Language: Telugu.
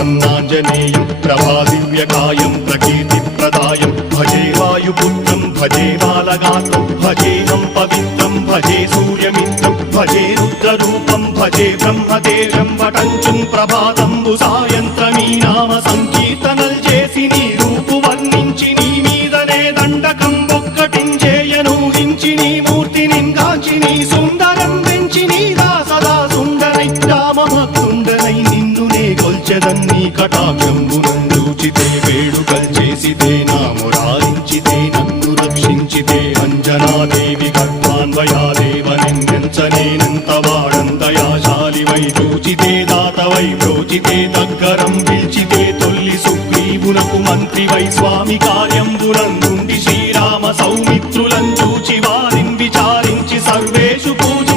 प्रसन्नाञ्जनेयं प्रभादिव्यकायं प्रकीर्तिप्रदायं भजे वायुपुत्रं भजे बालगात्रं भजेऽहं पवित्रं भजे सूर्यमित्रं भजे रुद्ररूपं भजे ब्रह्मदेवं वटञ्चुं प्रभाతంబు సాయంత్రమీ నామ సంకీర్తనల్ చేసి నీ రూపు వర్ణించి నీ మీదనే దండకం ఒక్కటించేయను హించి నీ మూర్తిని గాంచి నీ సుందరం వెంచి నీ దాసదా సుందరై రామభక్తుండనై నిన్నునే కొల్చెదన్ని కటాక్షంబునందూచితే వేడుకల్ చేసితే నా మురారించితే నన్ను రక్షించితే అంజనాదేవి గర్భాన్వయాదేవనెంచనేనంత వాడంతయాశాలివై చూచితే దాతవై ప్రోచితే దగ్గరం పిలిచితే తొల్లి సుగ్రీవునకు మంత్రివై స్వామి కార్యంబునందుండి శ్రీరామ సౌమిత్రులం చూచి వారిని విచారించి సర్వేషు పూజ